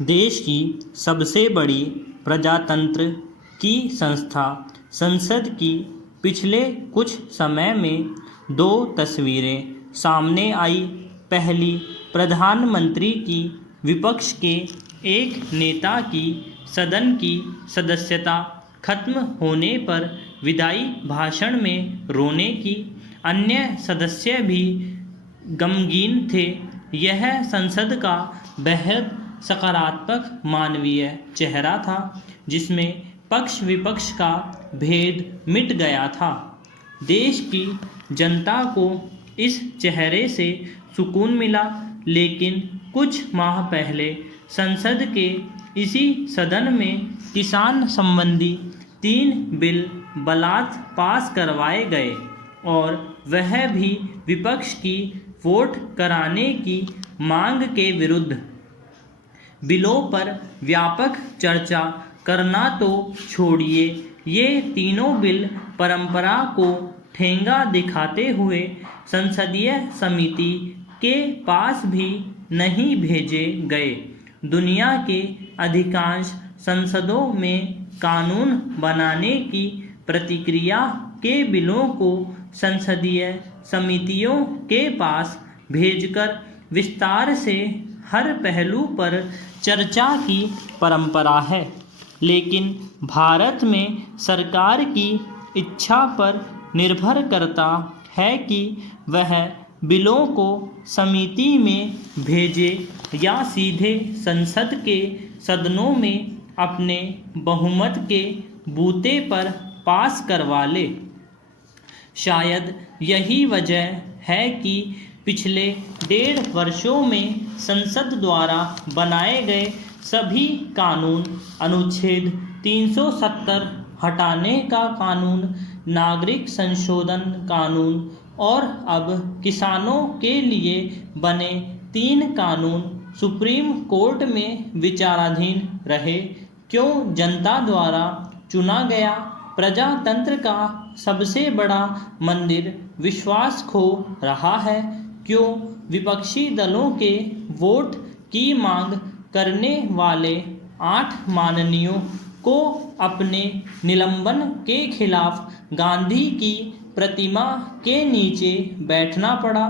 देश की सबसे बड़ी प्रजातंत्र की संस्था संसद की पिछले कुछ समय में दो तस्वीरें सामने आई। पहली, प्रधानमंत्री की विपक्ष के एक नेता की सदन की सदस्यता खत्म होने पर विदाई भाषण में रोने की। अन्य सदस्य भी गमगीन थे। यह संसद का बेहद सकारात्मक मानवीय चेहरा था, जिसमें पक्ष विपक्ष का भेद मिट गया था। देश की जनता को इस चेहरे से सुकून मिला, लेकिन कुछ माह पहले संसद के इसी सदन में किसान संबंधी 3 बिल बलात् पास करवाए गए, और वह भी विपक्ष की वोट कराने की मांग के विरुद्ध। बिलों पर व्यापक चर्चा करना तो छोड़िए, ये तीनों बिल परंपरा को ठेंगा दिखाते हुए संसदीय समिति के पास भी नहीं भेजे गए। दुनिया के अधिकांश संसदों में कानून बनाने की प्रक्रिया के बिलों को संसदीय समितियों के पास भेजकर विस्तार से हर पहलू पर चर्चा की परंपरा है, लेकिन भारत में सरकार की इच्छा पर निर्भर करता है कि वह बिलों को समिति में भेजे या सीधे संसद के सदनों में अपने बहुमत के बूते पर पास करवा ले। शायद यही वजह है कि पिछले 1.5 वर्षों में संसद द्वारा बनाए गए सभी कानून, अनुच्छेद 370 हटाने का कानून, नागरिक संशोधन कानून और अब किसानों के लिए बने 3 कानून सुप्रीम कोर्ट में विचाराधीन रहे। क्यों जनता द्वारा चुना गया प्रजातंत्र का सबसे बड़ा मंदिर विश्वास खो रहा है? क्यों विपक्षी दलों के वोट की मांग करने वाले 8 माननीयों को अपने निलंबन के खिलाफ गांधी की प्रतिमा के नीचे बैठना पड़ा?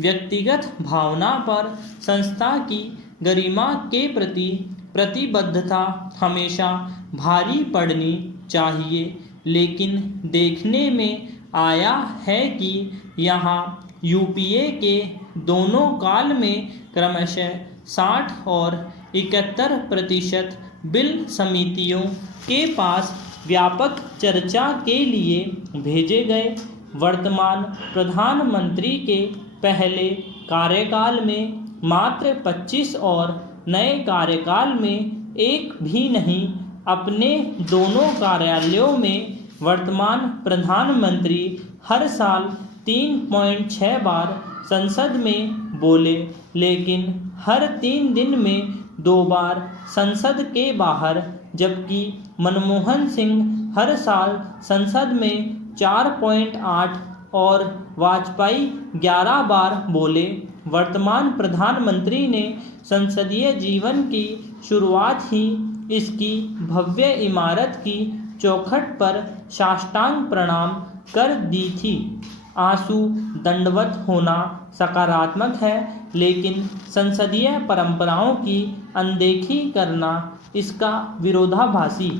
व्यक्तिगत भावना पर संस्था की गरिमा के प्रति प्रतिबद्धता हमेशा भारी पड़नी चाहिए, लेकिन देखने में आया है कि यहाँ यूपीए के दोनों काल में क्रमशः 60 और 71% बिल समितियों के पास व्यापक चर्चा के लिए भेजे गए। वर्तमान प्रधानमंत्री के पहले कार्यकाल में मात्र 25 और नए कार्यकाल में एक भी नहीं। अपने दोनों कार्यालयों में वर्तमान प्रधानमंत्री हर साल 3.6 बार संसद में बोले, लेकिन हर 3 दिन में 2 बार संसद के बाहर, जबकि मनमोहन सिंह हर साल संसद में 4.8 और वाजपेयी 11 बार बोले। वर्तमान प्रधानमंत्री ने संसदीय जीवन की शुरुआत ही इसकी भव्य इमारत की चौखट पर साष्टांग प्रणाम कर दी थी। आंसू दंडवत होना सकारात्मक है, लेकिन संसदीय परंपराओं की अनदेखी करना इसका विरोधाभासी